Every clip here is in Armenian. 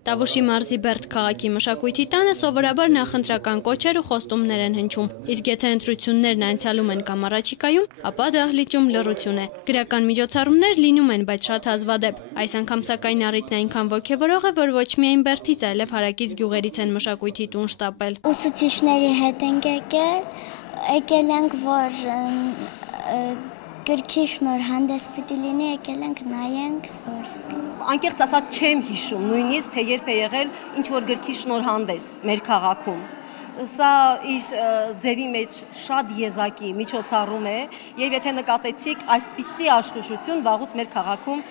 Տավուշի մարզի Բերդ քաղաքի մշակույթի տանը սովորաբար նախընտրական կոչեր ու խոստումներ են հնչում, իսկ եթե ընտրություններն անցյալում են կամ առաջիկայում, ապա դահլիճում լռություն է։ Գրական միջոցառումներ լինում են, բայց շատ հազվադեպ։ Այս անգամ սակայն առիթն այնքան ոգևորող է, որ ոչ միայն Բերդից, այլև հարակից գյուղերից են մշակույթի տուն շտապել։ Ուսուցիչների հետ ենք եկել ենք, որ գրքի շնորհանդես պիտի լինի, եկել ենք նայենք, սովորենք։ Անկեղծ ասած չեմ հիշում, նույնիսկ թե երբ է եղել ինչ-որ գրքի շնորհանդես մեր քաղաքում։ Սա իր ձևի մեջ շատ եզակի միջոցառում է, եւ եթե նկատեցիք այսպիսի աշխուժություն վաղուց մեր քաղաքում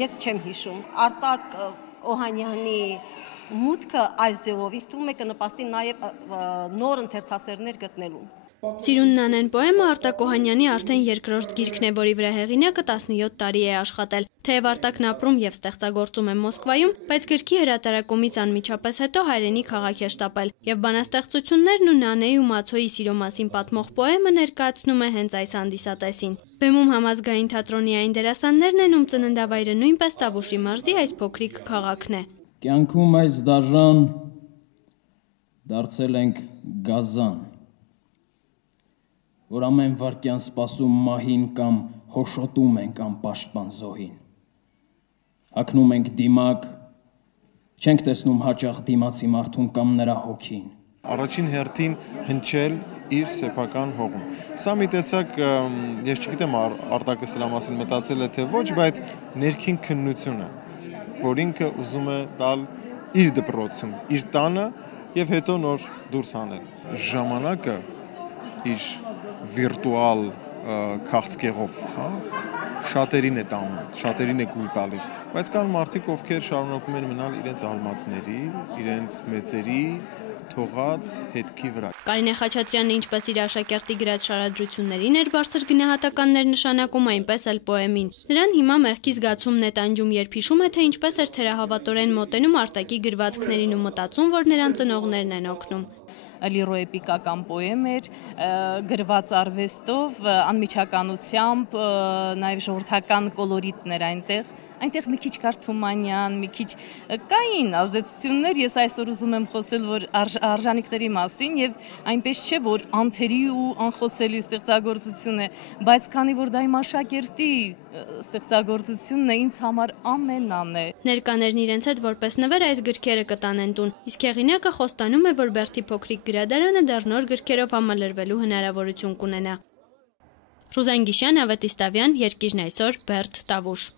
ես չեմ հիշում։ Արտակ Օհանյանի մուտքը այս ձևով ինձ թվում է կնպաստի նաեւ նոր ընթերցասերներ գտնելու։ Սիրունն անեն պոեմը Արտակ Օհանյանի արդեն երկրորդ գիրքն է, որի վրա հեղինակը 17 տարի է աշխատել։ Թեև Արտակն ապրում եւ ստեղծագործում է Մոսկվայում, բայց գրքի հրատարակումից անմիջապես հետո հայրենի քաղաք է շտապել եւ բանաստեղծություններն ու Նանեի ու Մացոյի սիրո մասին պատմող պոեմը ներկայացնում է հենց այս հանդիսատեսին։ Բեմում համազգային թատրոնի այն դերասաններն են, ում ծննդավայրը նույնպես Տավուշի մարզի այս փոքրիկ քաղաքն է։ Կյանքում այս դաժան դարձել ենք գազան, որ ամեն վարկյան սպասում մահին կամ հոշոտում ենք անպաշտպան զոհին։ Հագնում ենք դիմակ, չենք տեսնում հաճախ դիմացի մարդուն կամ նրա հոգին։ Առաջին հերթին հնչել իր սեփական հողում։ Սա մի տեսակ, ես չգիտեմ Արտակը սրա մասին մտածել է թե ոչ, բայց ներքին քննություն է, որ ինքը ուզում է տալ իր դպրոցում, իր տանը եւ հետո նոր դուրս անել։ Ժամանակը իր վիրտուալ քաղցկեղով, շատերին է տանում, շատերին է կուլ տալիս, բայց կան մարդիկ, ովքեր շարունակում են մնալ իրենց ալմատների, իրենց մեծերի թողած հետքի վրա։ Կարինե Խաչատրյանը ինչպես իր աշակերտի գրած շարադրություններին էր բարձր գնահատականներ նշանակում, այնպես էլ պոեմին։ Նրան հիմա մեղքի զգացումն է տանջում, երբ հիշում է, թե ինչպես էր թերահավատորեն մոտենում Արտակի գրվածքներին ու մտածում, որ նրան ծնողներն են օգնում։ Լիրոէպիկական պոեմ էր, գրված արվեստով, անմիջականությամբ, նաև ժողովրդական կոլորիտն էր այնտեղ մի քիչ կար Թումանյան, մի քիչ կային ազդեցություններ, ես այսօր ուզում եմ խոսել որ արժանինքների մասին եւ այնպես չէ որ անթերի ու անխոսելի ստեղծագործություն է, բայց քանի որ դա իմ աշակերտի ստեղծագործությունն է, ինձ համար ամենան է։ Ներկաներն իրենց հետ որպես նվեր այս գրքերը կտանեն տուն, իսկ հեղինակը խոստանում է, որ Բերդի փոքրիկ գրադարանը դեռ նոր գրքերով համալրվելու հնարավորություն կունենա։ Ռուզան Գիշյան, Ավետիստավյան, Երկիրն այսօր, Բերդ, Տավուշ։